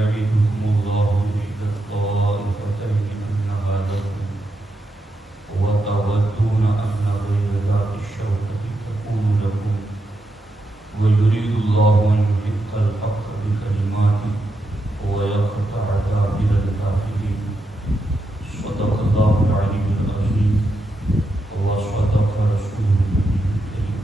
يعدكم الله إحدى الطائفتين أنها لكم وتودون أن غير ذات الشوكة تكون لكم ويريد الله أن يحق الحق بكلماته ويقطع دابر الكافرين. صدق الله العلي العظيم وصدق رسوله الكريم.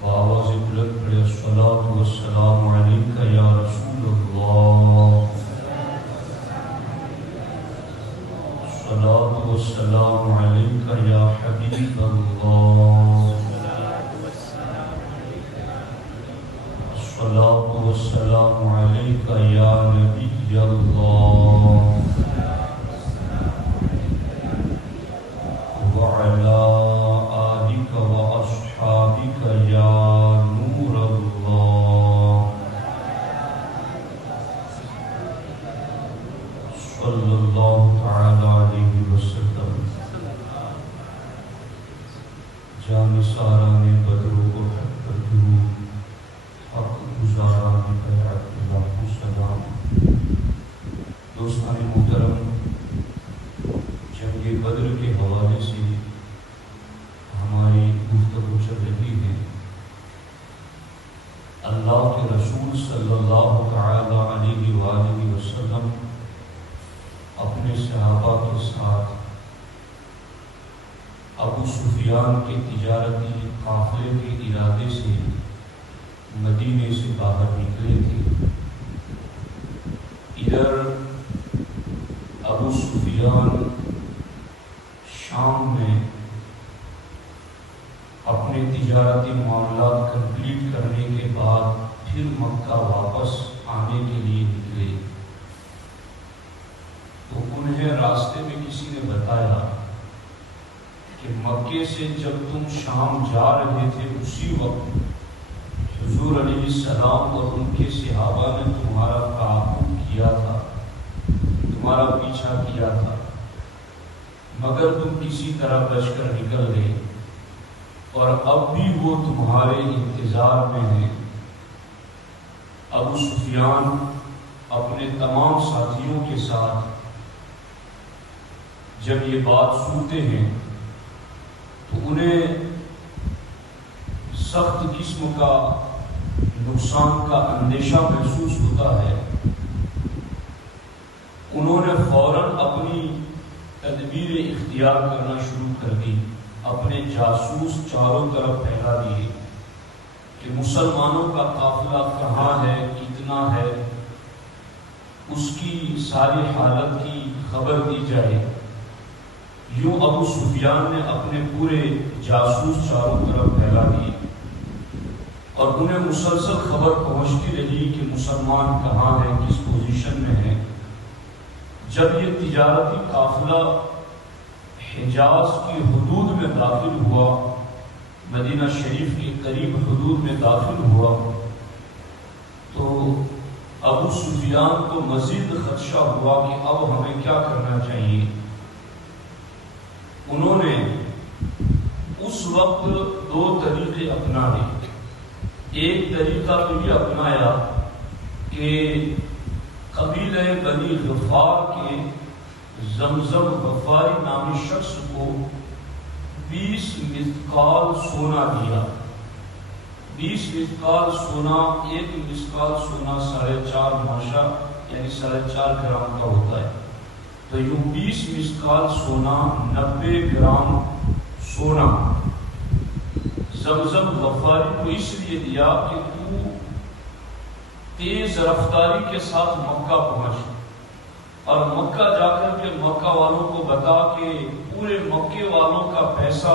بآواز بلند پڑھے الصلاۃ والسلام علیک یا رسول اللہ، الصلاۃ والسلام علیک یا حبیب اللہ، الصلاۃ والسلام علیک یا نبی اللہ وعلی آلک واصحابک یا نور اللہ صلی اللہ تعالی علیہ وسلم۔ جان ساران بدر و احد پر درود، حق گزاران بیعت اللہ سلام۔ دوستان محترم، جنگ بدر کے حوالے سے ہماری گفتگو چل رہی ہے۔ اللہ کے رسول صلی اللہ تعالی علیہ وآلہ وسلم اپنے صحابہ کے ساتھ ابو سفیان کے تجارتی قافلے کے ارادے سے مدینے سے باہر نکلے تھے۔ ادھر ابو سفیان شام میں اپنے تجارتی معاملات کمپلیٹ کرنے کے بعد پھر مکہ واپس آنے کے لیے نکلے، تو انہیں راستے میں کسی نے بتایا کہ مکے سے جب تم شام جا رہے تھے اسی وقت حضور علیہ السلام اور ان کے صحابہ نے تمہارا تعاقب کیا تھا، تمہارا پیچھا کیا تھا، مگر تم کسی طرح بچ کر نکل گئے، اور اب بھی وہ تمہارے انتظار میں ہیں۔ ابو سفیان اپنے تمام ساتھیوں کے ساتھ جب یہ بات سنتے ہیں تو انہیں سخت قسم کا نقصان کا اندیشہ محسوس ہوتا ہے۔ انہوں نے فوراً اپنی تدبیر اختیار کرنا شروع کر دی، اپنے جاسوس چاروں طرف پھیلا دیے کہ مسلمانوں کا قافلہ کہاں ہے، کتنا ہے، اس کی ساری حالت کی خبر دی جائے۔ یوں ابو سفیان نے اپنے پورے جاسوس چاروں طرف پھیلا دیے اور انہیں مسلسل خبر پہنچتی رہی کہ مسلمان کہاں ہے، کس پوزیشن میں ہے۔ جب یہ تجارتی قافلہ حجاز کی حدود میں داخل ہوا، مدینہ شریف کے قریب حدود میں داخل ہوا، تو ابو سفیان کو مزید خدشہ ہوا کہ اب ہمیں کیا کرنا چاہیے۔ انہوں نے اس وقت دو طریقے اپنائے۔ ایک طریقہ تو یہ اپنایا کہ قبیلہ بنی غفار کے زمزم غفاری نامی شخص کو 20 مثقال سونا دیا۔ 20 مثقال سونا، ایک مثقال سونا 4.5 ماشا یعنی 4.5 گرام کا ہوتا ہے، تو یوں 20 مثقال سونا، 90 گرام سونا زمزم غفاری کو اس لیے دیا کہ تو تیز رفتاری کے ساتھ مکہ پہنچ اور مکہ جا کر کے مکہ والوں کو بتا کہ پورے مکے والوں کا پیسہ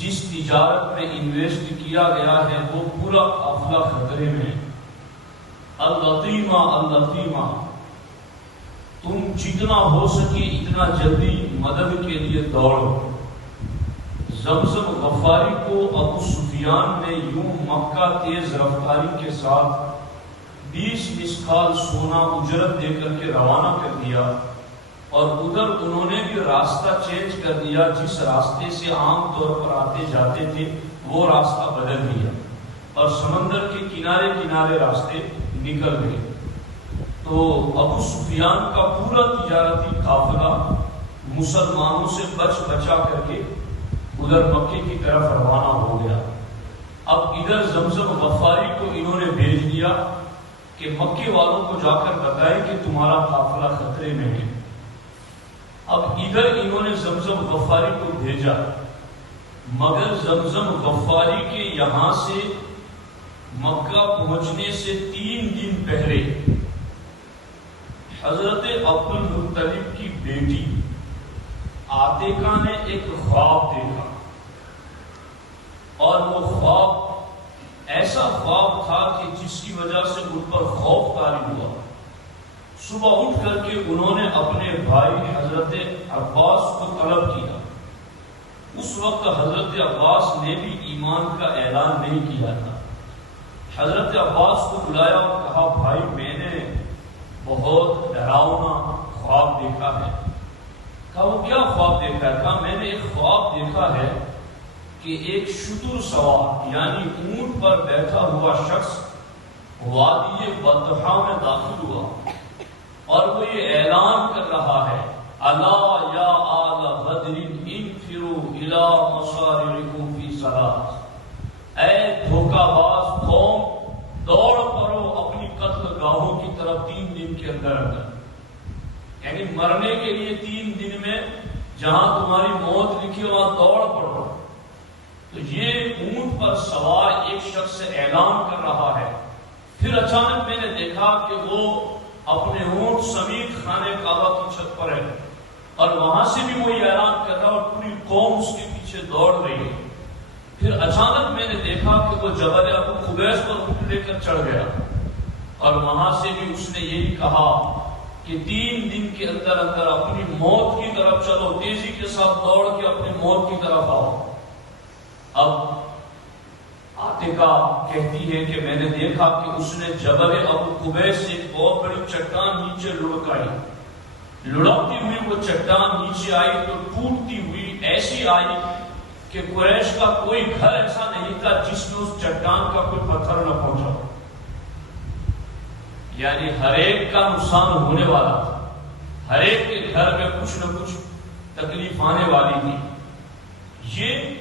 جس تجارت میں انویسٹ کیا گیا ہے وہ پورا قافلہ خطرے میں۔ اللطیمہ اللطیمہ، تم جتنا ہو سکے اتنا جلدی مدد کے لیے دوڑو۔ زمزم غفاری کو ابو سفیان نے یوں مکہ تیز رفتاری کے ساتھ 20 مثقال سونا اجرت دے کر کے روانہ کر دیا، اور ادھر انہوں نے بھی راستہ چینج کر دیا۔ جس راستے سے عام طور پر آتے جاتے تھے وہ راستہ بدل دیا اور سمندر کے کنارے کنارے راستے نکل گئے۔ تو ابو سفیان کا پورا تجارتی قافلہ مسلمانوں سے بچا کر کے ادھر مکے کی طرف روانہ ہو گیا۔ اب ادھر زمزم غفاری کو انہوں نے بھیج دیا کہ مکے والوں کو جا کر بتائے کہ تمہارا قافلہ خطرے میں ہے۔ اب ادھر انہوں نے زمزم غفاری کو بھیجا، مگر زمزم غفاری کے یہاں سے مکہ پہنچنے سے 3 دن پہلے حضرت عبد المطلب کی بیٹی عاتقہ نے ایک خواب دیکھا، اور وہ خواب ایسا خواب تھا کہ جس کی وجہ سے ان پر خوف طاری ہوا۔ صبح اٹھ کر کے انہوں نے اپنے بھائی حضرت عباس کو طلب کیا۔ اس وقت حضرت عباس نے بھی ایمان کا اعلان نہیں کیا تھا۔ حضرت عباس کو بلایا اور کہا بھائی میں نے بہت ڈراؤنا خواب دیکھا ہے۔ کہا وہ کیا خواب دیکھا ہے؟ کہا میں نے ایک خواب دیکھا ہے کہ ایک شتر سوار یعنی اونٹ پر بیٹھا ہوا شخص وادی بطحا میں داخل ہوا اور وہ یہ اعلان کر رہا ہے الا یا آل بدر انفروا الی مصارعکم فی صلاۃ، اے دھوکہ باز قوم دوڑ پڑو اپنی قتل گاہوں کی طرف 3 دن کے اندر، یعنی مرنے کے لیے 3 دن میں جہاں تمہاری موت لکھی وہاں دوڑ پڑو۔ تو یہ اونٹ پر سوار ایک شخص سے اعلان کر رہا ہے۔ پھر اچانک میں نے دیکھا کہ وہ اپنے اونٹ سمیت خانہ کعبہ کی چھت پر ہے اور وہاں سے بھی وہی اعلان کر رہا اور پوری قوم اس کے پیچھے دوڑ رہی ہے۔ پھر اچانک میں نے دیکھا کہ وہ جبل ابو قبیس پر اونٹ لے کر چڑھ گیا اور وہاں سے بھی اس نے یہی کہا کہ 3 دن کے اندر اندر اپنی موت کی طرف چلو، تیزی کے ساتھ دوڑ کے اپنی موت کی طرف آؤ۔ اب عاتقہ کہتی ہے کہ میں نے دیکھا کہ اس نے جبل ابو قبیس سے ایک بہت بڑی چٹان نیچے لڑکائی، لڑکتی ہوئی وہ چٹان نیچے آئی تو ٹوٹتی ہوئی ایسی آئی کہ قریش کا کوئی گھر ایسا نہیں تھا جس میں اس چٹان کا کوئی پتھر نہ پہنچا، یعنی ہر ایک کا نقصان ہونے والا تھا، ہر ایک کے گھر میں کچھ نہ کچھ تکلیف آنے والی تھی۔ یہ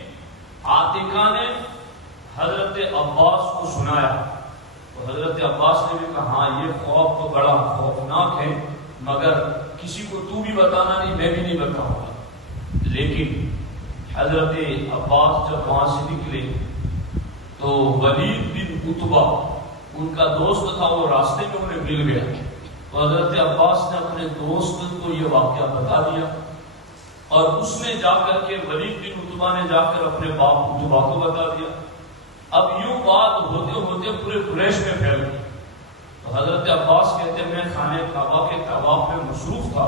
عاتقہ نے حضرت عباس کو سنایا تو حضرت عباس نے بھی کہا ہاں یہ خواب تو بڑا خوفناک ہے، مگر کسی کو تو بھی بتانا نہیں، میں بھی نہیں بتاؤں گا۔ لیکن حضرت عباس جب وہاں سے نکلے تو ولید بن عتبہ ان کا دوست تھا، وہ راستے میں انہیں مل گیا تو حضرت عباس نے اپنے دوست کو یہ واقعہ بتا دیا اور اس نے جا کر کے ولید بن عتبہ نے جا کر اپنے باپ عتبہ کو بتا دیا۔ اب یوں بات ہوتے ہوتے پورے قریش میں پھیل گئی تو حضرت عباس کہتے ہیں میں خانہ کعبہ کے طواف میں مصروف تھا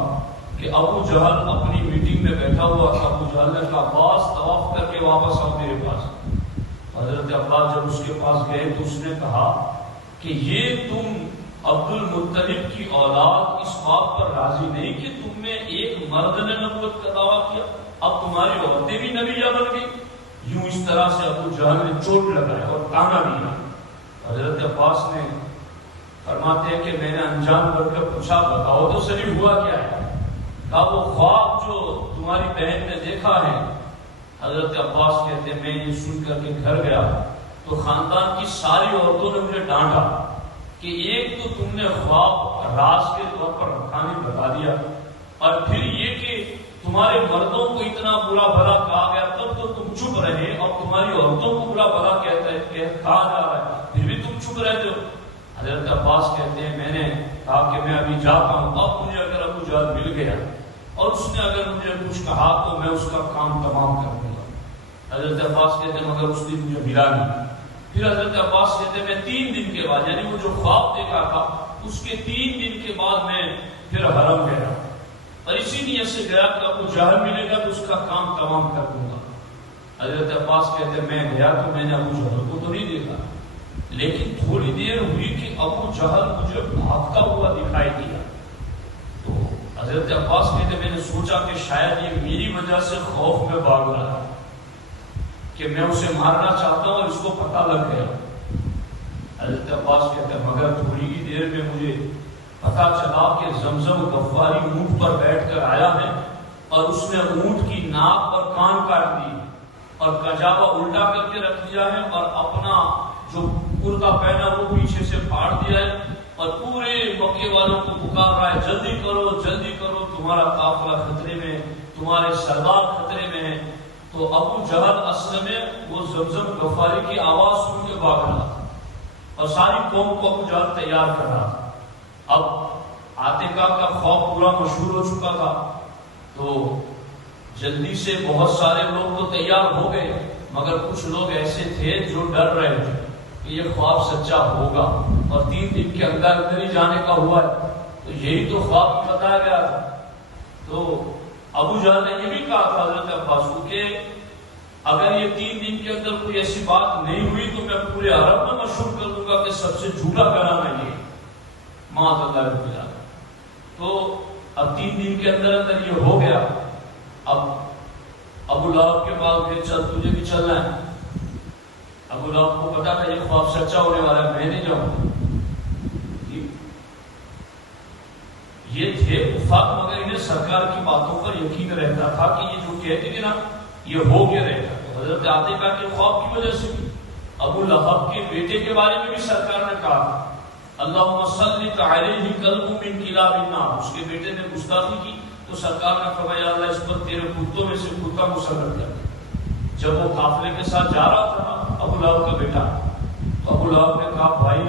کہ ابو جہل اپنی میٹنگ میں بیٹھا ہوا تھا۔ ابو جہل نے کہا عباس طواف کر کے واپس آؤ میرے پاس۔ حضرت عباس جب اس کے پاس گئے تو اس نے کہا کہ یہ تم عبد المطلب کی اولاد اس بات پر راضی نہیں کہ تم میں ایک مرد نے نبوت کا دعویٰ کیا، اب تمہاری عورتیں بھی نبیہ بن گئی؟ یوں اس طرح سے ابو جہل نے چوٹ لگایا اور تانا دیا۔ حضرت عباس نے فرماتے ہیں کہ میں نے انجان بڑھ کر پوچھا بتاؤ تو صحیح ہوا کیا ہے؟ کہا وہ خواب جو تمہاری بہن نے دیکھا ہے۔ حضرت عباس کہتے ہیں میں یہ سن کر کے گھر گیا تو خاندان کی ساری عورتوں نے مجھے ڈانٹا کہ ایک تو تم نے خواب راز کے طور پر رکھا نہیں بتا دیا، اور پھر یہ کہ تمہارے مردوں کو اتنا برا بھلا کہا گیا تب تو تم چپ رہے، اور تمہاری عورتوں کو برا بھلا کہا جا رہا ہے پھر بھی تم چپ رہتے ہو۔ حضرت عباس کہتے ہیں میں نے کہا کہ میں ابھی جاتا ہوں، اب مجھے اگر ابو جہل مل گیا اور اس نے اگر مجھے کچھ کہا تو میں اس کا کام تمام کر دوں گا۔ حضرت عباس کہتے ہیں مگر اس دن مجھے ملا نہیں۔ پھر حضرت عباس کہتے ہیں میں 3 دن کے بعد، یعنی وہ جو خواب دیکھا تھا اس کے 3 دن کے بعد میں پھر حرم گیا اور اسی نیت سے گیا کہ ابو جہل ملے گا تو اس کا کام تمام کر دوں گا۔ حضرت عباس کہتے ہیں میں گیا تو میں نے ابو جہل کو تو نہیں دیکھا، لیکن تھوڑی دیر ہوئی کہ ابو جہل مجھے بھاگتا ہوا دکھائی دیا تو حضرت عباس کہتے ہیں میں نے سوچا کہ شاید یہ میری وجہ سے خوف میں بھاگ رہا ہے کہ میں اسے مارنا چاہتا ہوں اور اس کو پتہ لگ گیا۔ حضرت عباس کہتے ہیں مگر تھوڑی ہی دیر میں مجھے پتا چلا کہ زمزم غفاری اونٹ پر بیٹھ کر آیا ہے اور اس نے اونٹ کی ناک اور کان کاٹ دی اور کجاوا الٹا کر کے رکھ دیا ہے اور اپنا جو کرتا پہنا وہ پیچھے سے پھاڑ دیا ہے اور پورے مکے والوں کو پکار رہا ہے جلدی کرو تمہارا قافلہ خطرے میں، تمہارے سردار خطرے میں ہیں۔ تو ابو جہل اصل میں وہ زمزم غفاری کی آواز سن کے بھاگ رہا تھا اور ساری قوم کو ابو جہل تیار کر رہا تھا۔ اب عاتقہ کا خوف پورا مشہور ہو چکا تھا تو جلدی سے بہت سارے لوگ تو تیار ہو گئے، مگر کچھ لوگ ایسے تھے جو ڈر رہے تھے کہ یہ خواب سچا ہوگا اور 3 دن کے اندر ہی جانے کا ہوا ہے، تو یہی تو خواب بتایا گیا تھا۔ تو ابو جہل نے یہ بھی کہا تھا حضرت عباس کو کہ اگر یہ 3 دن کے اندر کوئی ایسی بات نہیں ہوئی تو میں پورے عرب میں مشہور کر دوں گا کہ سب سے جھوٹا کرانا یہ معاذ اللہ رب العالمین۔ تو اب 3 دن کے اندر یہ ہو گیا۔ اب ابو لہب کے پاس گئے، چل تجھے بھی چلنا ہے۔ ابو لہب کو پتا تھا یہ خواب سچا ہونے والا ہے، میں نہیں جاؤں۔ یہ تھے افاق، مگر انہیں سرکار کی باتوں پر یقین رہتا تھا کہ یہ جو کہتے تھے نا یہ ہو کے رہے گا۔ تو حضرت عاتقہ کے خواب کی وجہ سے بھی ابو لہب کے بیٹے کے بارے میں بھی سرکار نے کہا اللہم سلط علیہ کلب من کلاب النار، اس کے بیٹے نے گستاخی کی تو سرکار نے فرمایا اللہ اس پر تیرے کتوں میں سے کتا مسلط کر دیا۔ جب وہ قافلے کے ساتھ جا رہا تھا ابو لہب کا بیٹا، تو ابو لہب نے کہا بھائی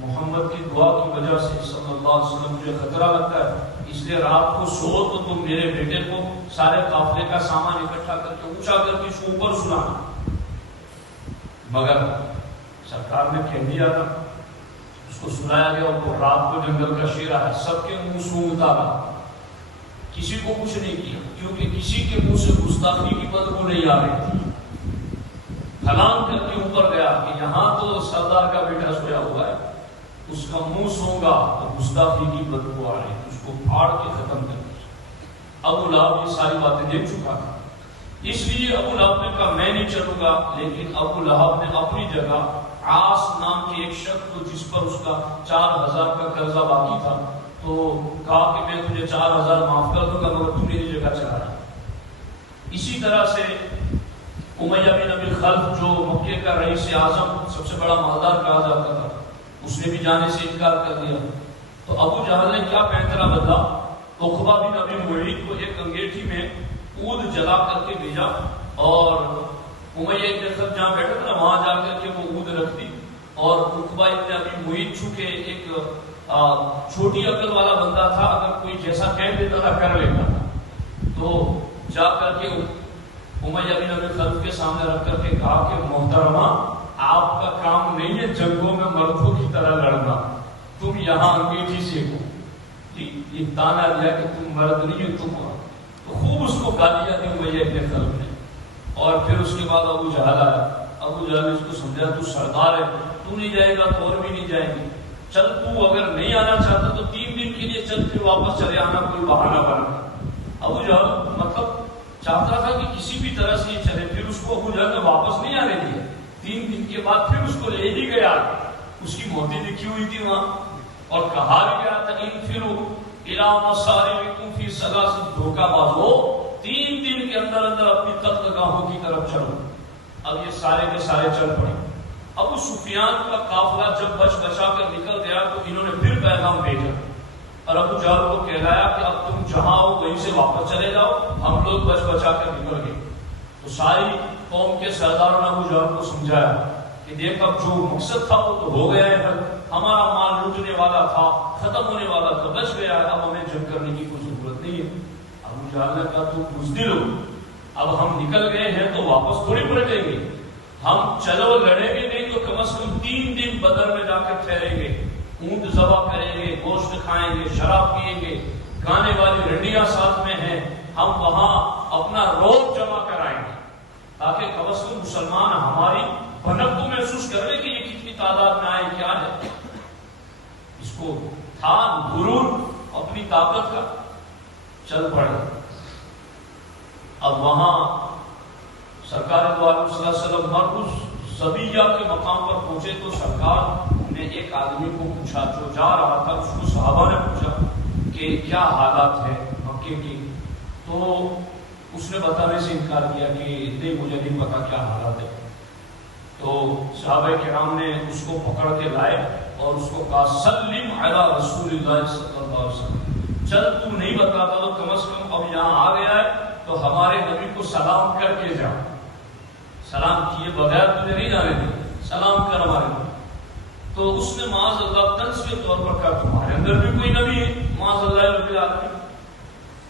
محمد کی دعا کی وجہ سے صلی اللہ علیہ وسلم مجھے خطرہ لگتا ہے، اس لیے رات کو سو تو تم میرے بیٹے کو سارے قافلے کا سامان اکٹھا کر کے اونچا کر کے اس کو اوپر سلانا۔ مگر سرکار نے کہہ دیا تھا، اس کو سلایا گیا اور رات کو جنگل کا شیرا ہے، سب کے منہ سونگتا رہا، کسی کو کچھ نہیں کیا کیونکہ کسی کے منہ سے گستاخی کی بدبو نہیں آ رہی تھی۔ پھلانگ کر کے اوپر گیا کہ یہاں تو سردار کا بیٹا سویا ہوا ہے، اس کا منہ سونگا تو گستاخی کی بدبو آ رہی تھی، اس کو پھاڑ کے ختم کر دیا۔ ابو لہب یہ ساری باتیں دیکھ چکا تھا، اس لیے ابو لہب نے کہا میں نہیں چلوں گا، لیکن ابو لہب نے اپنی جگہ عاص نام کے ایک شخص کو جس پر اس کا 4000 کا قرضہ باقی تھا تو کہا کہ میں تجھے 4000 معاف کر دوں گا مگر تو میری جگہ چلا رہا۔ اسی طرح سے امیہ بن ابی خلف جو مکے کا رئیس اعظم سب سے بڑا مالدار کہا جاتا تھا، اس نے بھی جانے سے انکار کر دیا۔ تو ابو جہل نے کیا پینترا بدلا، عقبہ بن ابی معیط کو ایک انگیٹھی میں عود جلا کر کے بھیجا اور امیہ ابن خلف جہاں بیٹھا تھا وہاں جا کر کے وہ عود رکھ دی، اور عقبہ ابن ابی معیط چونکہ ایک چھوٹی عقل والا بندہ تھا، اگر کوئی جیسا کہہ دیتا تھا کر لیتا تھا، تو جا کر کے امیہ بن ابی خلف کے سامنے رکھ کر کے کہا کہ محترمہ آپ کا کام نہیں ہے جنگوں میں مردوں کی طرح لڑنا، تم یہاں انگیٹھی سیکھو۔ یہ تانا دیا کہ تم مرد نہیں ہو، تم تو خوب اس کو گالیاں دی امیہ بن خلف نے۔ اور پھر اس کے بعد ابو جہل آیا، ابو جہل نے اس کو سمجھا تو سردار ہے، تو نہیں جائے گا تو اور بھی نہیں جائیں گے، چل تو اگر نہیں آنا چاہتا تو 3 دن کے لیے چل پھر واپس چلے آنا، کوئی بہانہ بنا۔ ابو جہل مطلب چاہتا تھا کہ کسی بھی طرح سے یہ چلے، پھر اس کو ابو جہل نے واپس نہیں آنے دیا۔ 3 دن کے بعد پھر اس کو لے ہی گیا، اس کی موتی لکھی ہوئی تھی وہاں، اور کہا بھی گیا تھا انفروا الی مصارعکم فی ثلاث، دھوکہ بازو 3 دن کے اندر اندر اپنی قتل گاہوں کی طرف چلو۔ اب یہ سارے کے سارے چل پڑے۔ ابو سفیان کا قافلہ جب بچ بچا کر نکل گیا تو انہوں نے پھر پیغام بھیجا اور ابو جہل کو کہلایا کہ اب تم جہاں ہو وہیں سے واپس چلے جاؤ، ہم لوگ بچ بچا کر نکل گئے۔ تو ساری قوم کے سرداروں نے ابو جہل کو سمجھایا کہ دیکھ اب جو مقصد تھا وہ تو ہو گیا ہے، ہمارا مال لوٹنے والا تھا، ختم ہونے والا تھا، بچ گیا ہے، اب ہمیں جنگ کرنے کی کوئی ضرورت نہیں ہے۔ ابو جہل نے کہا تم بزدل ہو، اب ہم نکل گئے ہیں تو واپس تھوڑی پلٹیں گے، ہم چلو لڑیں گے نہیں تو کم از کم 3 دن بدر میں جا کر ٹھہریں گے، اونٹ ذبح کریں گے، گوشت کھائیں گے، شراب پیئیں گے، گانے والی رنڈیاں ساتھ میں ہیں، ہم وہاں اپنا روب جمع کرائیں گے تاکہ کم از کم مسلمان ہماری بھنک کو محسوس کر لیں کہ یہ کتنی تعداد میں آئے، کیا ہے۔ اس کو تھا غرور اپنی طاقت کا، چل پڑے۔ اب وہاں سرکار دو عالم صلی اللہ علیہ وسلم مرکز زبیہ کے مقام پر پہنچے تو سرکار نے ایک آدمی کو پوچھا جو جا رہا تھا، اس کو صحابہ نے پوچھا کہ کیا حالات ہے مکے کی، تو اس نے بتانے سے انکار کیا کہ نہیں مجھے نہیں پتا کیا حالات ہے. تو صحابہ کرام نے اس کو پکڑ کے لائے اور اس کو کہا سلم علی رسول اللہ صلی اللہ علیہ وسلم، چل تو نہیں بتاتا تو کم از کم اب یہاں آ گیا ہے تو ہمارے نبی کو سلام کر کے جا، سلام کیے بغیر تجھے نہیں جانے دیں، سلام کر ہمارے نبی. تو اس نے معاذ اللہ طنز کے طور پر کہا تمہارے اندر بھی کوئی نبی ہے معاذ اللہ رب العالمین.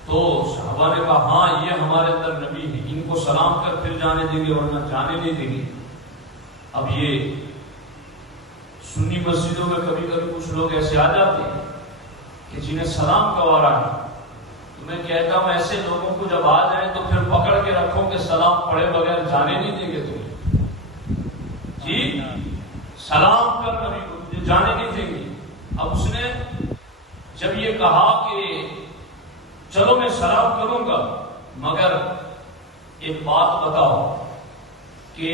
تو صحابہ نے کہا ہاں یہ ہمارے اندر نبی ہے، ان کو سلام کر پھر جانے دیں گے ورنہ جانے نہیں دیں گے. اب یہ سنی مسجدوں میں کبھی کبھی کچھ لوگ ایسے آ جاتے ہیں کہ جنہیں سلام گوارا ہے، تو میں کہتا ہوں ایسے لوگوں کو جب آ جائیں تو پھر پکڑ کے رکھو کہ سلام پڑھے بغیر جانے نہیں دیں گے تمہیں. جی سلام کر نبی کو جانے نہیں دیں گے. اب اس نے جب یہ کہا کہ چلو میں سلام کروں گا مگر ایک بات بتاؤ کہ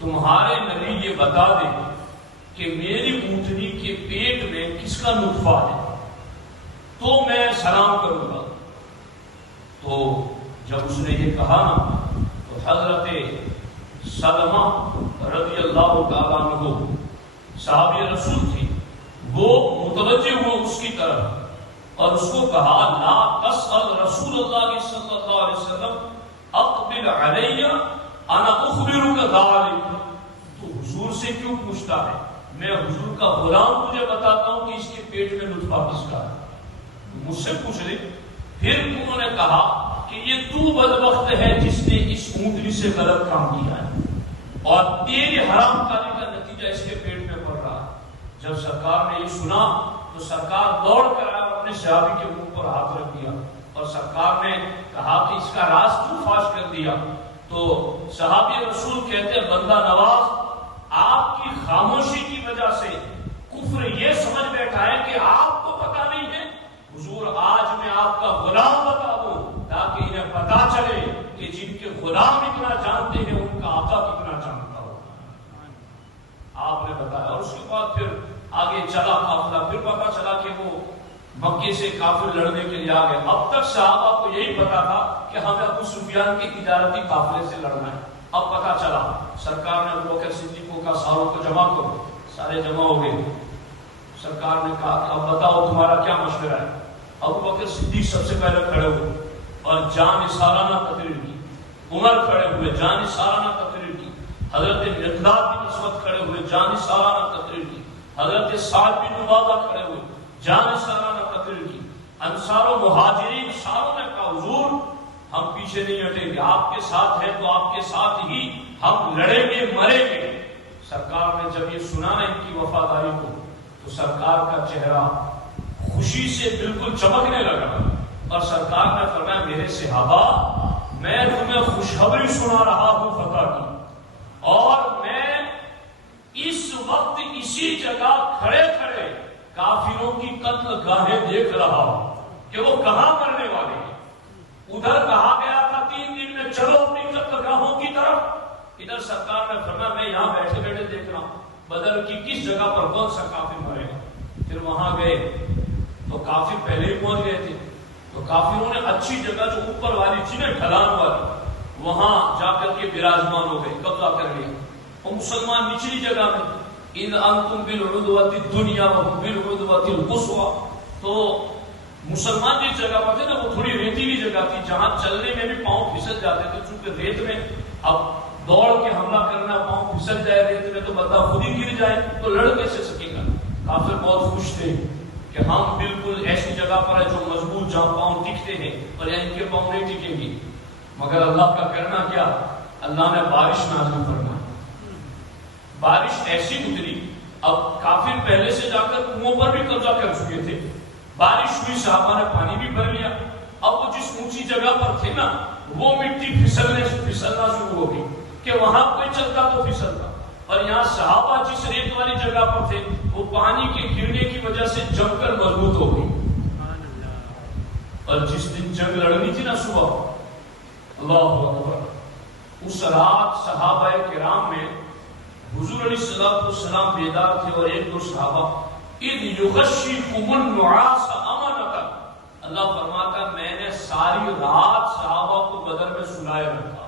تمہارے نبی یہ بتا دیں کہ میری اونٹنی کے پیٹ میں کس کا نطفہ ہے تو میں سلام کروں گا. تو جب اس نے یہ کہا نا تو حضرت سلمہ رضی اللہ تعالیٰ عنہ صحابی رسول تھی، وہ متوجہ ہوئے اس کی طرف اور اس کو کہا لا تسأل رسول اللہ صلی اللہ علیہ وسلم اقبل علی انا اخبرک ذلک. تو حضور سے کیوں پوچھتا ہے؟ میں حضور کا غلام تجھے بتاتا ہوں کہ اس کے پیٹ میں نطفہ کس کا ہے، مجھ سے پوچھ لے. پھر انہوں نے کہا کہ یہ تو بدبخت ہے جس نے اس اونٹنی سے غلط کام کیا ہے اور تیری حرام کاری کا نتیجہ اس کے پیٹ میں پڑ رہا ہے. جب سرکار نے یہ سنا تو سرکار دوڑ کر آیا، اپنے صحابی کے منہ پر ہاتھ رکھ دیا اور سرکار نے کہا کہ اس کا راز کیوں فاش کر دیا. تو صحابی رسول کہتے ہیں بندہ نواز آپ کی خاموشی کی وجہ سے کفر یہ سمجھ بیٹھا ہے کہ آپ کو پتا نہیں ہے. حضور آج میں آپ کا غلام بتا دوں تاکہ انہیں پتا چلے کہ جن کے غلام اتنا جانتے ہیں ان کا آقا کتنا جانتا ہو. آپ نے بتایا اور اس کے بعد پھر آگے چلا قافلہ. پھر پتا چلا کہ وہ مکے سے کافر لڑنے کے لیے آ گئے. اب تک صحابہ کو یہی پتا تھا کہ ہمیں ابو سفیان کے تجارتی قافلے سے لڑنا ہے. اب پتا چلا سرکار نے ابو بکر صدیق کا ساروں کو جمع کرو، سارے جمع ہو گئے. سرکار نے کہا کہ اب بتاؤ تمہارا کیا مشورہ ہے. ابو بکر صدیق سب سے پہلے کھڑے ہوئے اور جان سالانہ تقریر کی. عمر کھڑے ہوئے جان سالانہ تقریر کی. حضرت مقداد بن اسود کھڑے ہوئے جان سالانہ تقریر کی. حضرت سعد بن عبادہ کھڑے ہوئے جان سالانہ تقریر کی. انصار و مہاجرین ساروں نے کہا حضور ہم پیچھے نہیں ہٹیں گے، آپ کے ساتھ ہے تو آپ کے ساتھ ہی ہم لڑیں گے مریں گے. سرکار نے جب یہ سنا نا ان کی وفاداری کو تو سرکار کا چہرہ خوشی سے بالکل چمکنے لگا اور سرکار نے فرمایا میرے صحابہ میں تمہیں خوشخبری سنا رہا ہوں فتح کی، اور میں اس وقت اسی جگہ کھڑے کھڑے کافروں کی قتل گاہیں دیکھ رہا ہوں کہ وہ کہاں مرنے والے ہیں. ادھر کہا گیا تھا 3 دن میں چلو اپنی قتل گاہوں کی طرف، ادھر سرکار نے فرمایا میں یہاں بیٹھے بیٹھے دیکھ رہا ہوں بدر کی کس جگہ پر کون سا کافر مرے گا. پھر وہاں گئے تو کافر پہلے ہی پہنچ گئے تھے. تو کافروں نے اچھی جگہ جو اوپر والی تھی نا ڈھلان والی وہاں جا کر کے براجمان ہو گئے، قبضہ کر لیا. اور مسلمان نچلی جگہ میں ان انتم بالعدوۃ الدنیا وهم بالعدوۃ القصوى. تو مسلمان جس جگہ پر تھے نا وہ تھوڑی ریتیلی جگہ تھی جہاں چلنے میں بھی پاؤں پھسل جاتے تھے. چونکہ ریت میں اب دوڑ کے حملہ کرنا، پاؤں پھسل جائے ریت میں تو بندہ خود ہی گر جائے تو لڑ کیسے سکے گا. کافر بہت خوش تھے کہ ہم بالکل ایسی جگہ پر ہے جو مضبوط جہاں پاؤں ٹکتے ہیں اور یہاں ان کے پاؤں نہیں ٹکیں گے. مگر اللہ کا کرنا کیا، اللہ نے بارش نازل فرمائی. بارش ایسی اتری، اب کافر پہلے سے جا کر کنووں پر بھی قبضہ کر چکے تھے. بارش ہوئی، صحابہ نے پانی بھی بھر لیا. اب وہ جس اونچی جگہ پر تھے نا وہ مٹی پھسلنا شروع ہو گئی کہ وہاں کوئی چلتا تو پھسلتا، اور یہاں صحابہ جس ریت والی جگہ پر تھے وہ پانی کے گرنے کی وجہ سے جم کر مضبوط ہو گئی. اور جس دن جنگ لڑنی تھی نا صبح، اللہ اکبر، اس رات صحابہ کرام میں حضور علیہ السلام بیدار تھے اور ایک دو صحابہ اذ یغشیکم النعاس امانتا، اللہ فرماتا میں نے ساری رات صحابہ کو بدر میں سلائے رکھا،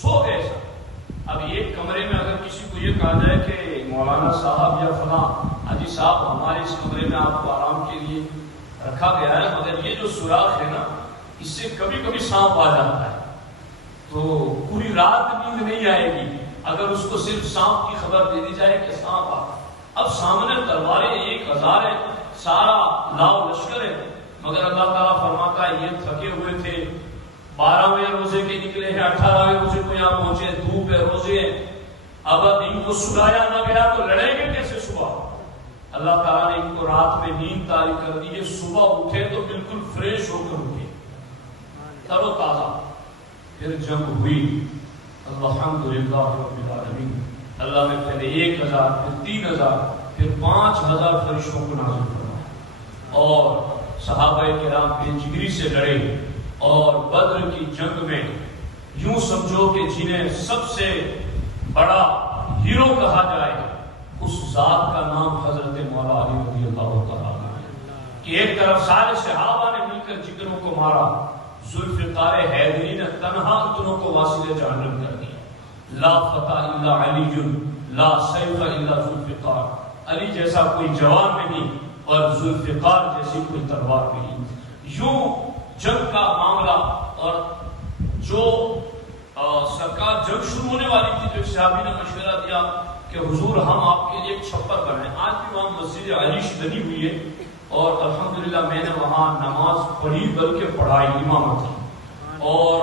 سو گئے سب۔ اب ایک کمرے میں اگر کسی کو یہ کہا جائے کہ مولانا صاحب یا فلاں حاجی صاحب ہمارے اس کمرے میں آپ کو آرام کے لیے رکھا گیا ہے، مگر یہ جو سوراخ ہے نا اس سے کبھی کبھی سانپ آ جاتا ہے تو پوری رات نیند نہیں آئے گی اگر اس کو صرف سانپ کی خبر دے دی جائے کہ سانپ آ۔ اب سامنے تلواریں 1000 ہے، سارا لاؤ لشکر ہے، مگر اللہ تعالیٰ فرماتا ہے یہ تھکے ہوئے تھے، 12ویں روزے کے نکلے ہیں، 18ویں روزے کو یہاں پہنچے، دھوپ ہے، روزے ہیں، اب ان کو سلایا نہ گیا تو لڑیں گے کیسے صبح؟ اللہ تعالیٰ نے ان کو رات میں نیند طاری کر دی ہے، صبح اٹھے تو بالکل فریش ہو کر اٹھے، تر و تازہ۔ پھر جنگ ہوئی، الحمدللہ رب العالمین، اللہ نے پہلے 1000 پھر 3000 پھر 5000 فرشتوں کو نازل فرمایا اور صحابہ کرام بے جگری سے لڑے، اور بدر کی جنگ میں یوں سمجھو کہ جنہیں سب سے بڑا ہیرو کہا جائے اس ذات کا نام حضرت مولا علی رضی اللہ تعالیٰ عنہ، کہ ایک طرف سارے صحابہ نے مل کر جگروں کو مارا، ذوالفقار حیدری نے تنہا اتنوں کو واصل جہنم کر دیا۔ لا فتح الا علی لا سیف الا ذوالفقار، علی جیسا کوئی جوان نہیں اور ذوالفقار جیسی کوئی تلوار نہیں۔ یوں جنگ کا معاملہ، اور جو سرکار جنگ شروع ہونے والی تھی تو ایک صحابی نے مشورہ دیا کہ حضور ہم آپ کے لیے ایک چھپر بنائیں۔ آج بھی وہاں مسجد علیش بنی ہوئی ہے اور الحمدللہ میں نے وہاں نماز پڑھی بلکہ پڑھائی، امامت کی، اور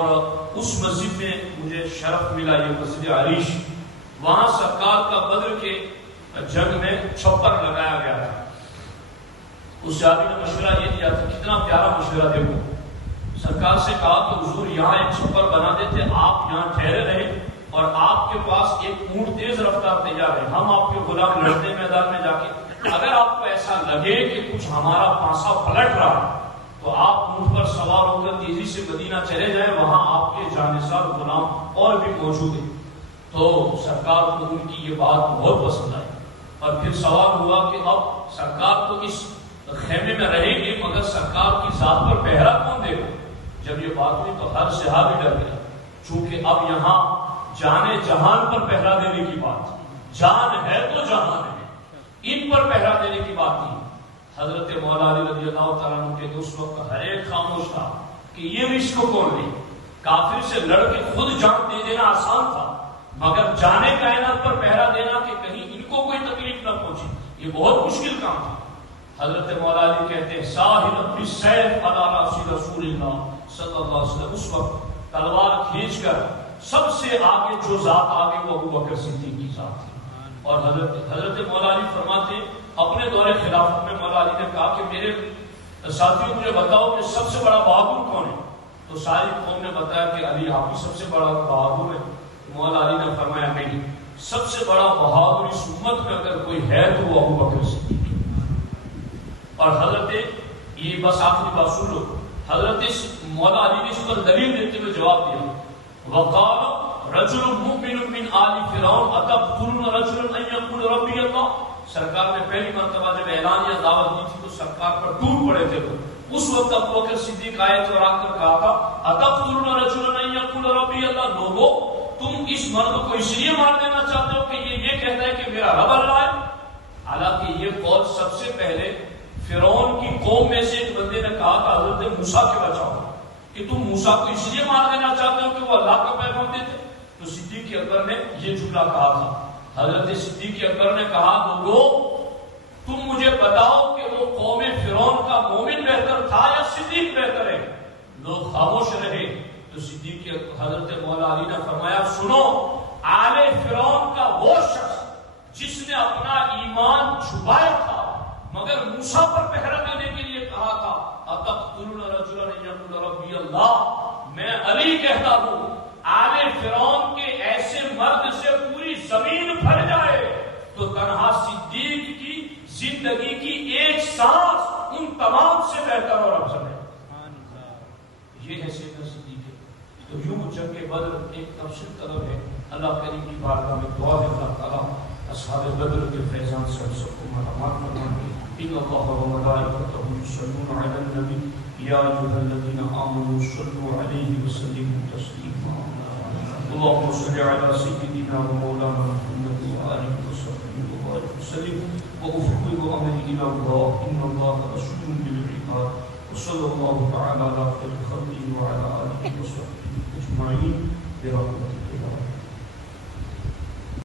اس مسجد میں مجھے شرف ملا، یہ مسجد علیش، وہاں سرکار کا بدر کے جنگ میں چھپر لگایا گیا تھا۔ اس صحابی نے مشورہ یہ دیا تھا، کتنا پیارا مشورہ دیکھو، سرکار سے کہا کہ حضور یہاں ایک چھپر بنا دیتے، آپ یہاں ٹھہرے رہے اور آپ کے پاس ایک اونٹ تیز رفتار تیار ہے، ہم آپ کے غلام لڑتے میدان میں جا کے، اگر آپ کو ایسا لگے کہ کچھ ہمارا پانسا پلٹ رہا تو آپ اونٹ پر سوار ہو کر تیزی سے مدینہ چلے جائیں، وہاں آپ کے جانثار غلام اور بھی موجود ہیں۔ تو سرکار کو ان کی یہ بات بہت پسند آئی، اور پھر سوال ہوا کہ اب سرکار کو اس خیمے میں رہیں گے مگر سرکار کی ذات پر پہرا کون دے گا؟ جب یہ بات ہوئی تو ہر صحابی ڈر گیا، چونکہ اب یہاں جانے جہان پر پہرا دینے کی بات، جان ہے تو جہان ہے، ان پر پہرا دینے کی بات تھی۔ حضرت مولا علی رضی اللہ تعالیٰ عنہ کے اس وقت ہر ایک خاموش تھا کہ یہ رشک کون لے، کافر سے لڑ کے خود جان دے دینا آسان تھا، مگر جانے کائنات پر پہرا دینا کہ کہیں ان کو کوئی تکلیف نہ پہنچے، یہ بہت مشکل کام تھا۔ حضرت مولا علی کہتے ہیں ساحل بالسیف علی راس رسول اللہ صلی اللہ علیہ وسلم، اس وقت تلوار کھینچ کر سب سے آگے جو ذات آگے وہ ابو بکر صدیق کی ذات تھی، اور حضرت مولا علی فرماتے ہیں اپنے دور خلافت میں مولا علی نے کہا کہ میرے ساتھیوں مجھے بتاؤ کہ سب سے بڑا بہادر کون ہے؟ تو ساری قوم نے بتایا کہ علی آپ ہی سب سے بڑا بہادر ہے۔ مولا علی نے فرمایا نہیں، سب سے بڑا بہادر اس امت میں اگر کوئی ہے تو وہ ابو بکر صدیق۔ اور حضرت یہ بس آخری بات سن لو، حضرت مولا علی نے اس پر دلیل دیتے ہوئے جواب دیا، وقال رجل مؤمن من آل فرعون اتقتلون رجلا ان يقول ربي اللہ۔ سرکار نے پہلی مرتبہ جب اعلان یا دعوت دی تھی تو سرکار پر ٹوٹ پڑے تھے لوگ، اس وقت ابو بکر صدیق آئے تھے اور آ کر کہا تھا اتقتلون رجلا ان يقول ربي اللہ، لوگوں تم اس مرد کو اس لیے مار دینا چاہتے ہو کہ یہ کہتا ہے کہ میرا رب اللہ ہے؟ حالانکہ یہ قول سب سے پہلے فرعون کی قوم میں سے ایک بندے نے کہا تھا حضرت موسیٰ کے بچاؤ کہ تم موسیٰ کو اس لیے مار دینا چاہتے ہو کہ وہ اللہ کا پیغام دیتے، تو صدیق اکبر نے یہ جملہ کہا تھا۔ حضرت صدیق اکبر نے کہا لوگوں تم مجھے بتاؤ کہ وہ قوم فرعون کا مومن بہتر تھا یا صدیق بہتر ہے؟ لوگ خاموش رہے تو صدیق حضرت مولا علی نے فرمایا سنو، آل فرعون کا وہ شخص جس نے اپنا ایمان چھپایا تھا مگر موسیٰ پر پہرا دینے کے لیے کہا تھا اتقتلون رجلا ان یقول ربی اللہ، میں علی کہتا ہوں آل فرعون کے ایسے مرد سے پوری زمین بھر جائے تو تنہا صدیق کی زندگی کی ایک سانس ان تمام سے بہتر اور افضل ہے۔ یہ ہے سیدنا صدیق۔ تو یوں جنگ بدر ایک تفصیل طلب ہے اللہ کریم کی بارگاہ میں دعا ہے اللہ تعالیٰ اصحاب بدر کے فیضان سے ہم سب کو مرحمات فرمائے. ان اللہ وملائکتہ یصلون علی النبی یا ایھا الذین آمنوا صلوا علیہ وسلموا تسلیما. اللهم صل على سيدنا ومولانا محمد وآله وصحبه وبارك وسلم وأفوض أمري إلى الله إن الله رسول بالعباد وصلى الله تعالى على خير خلقه وعلى آله وصحبه أجمعين برحمته.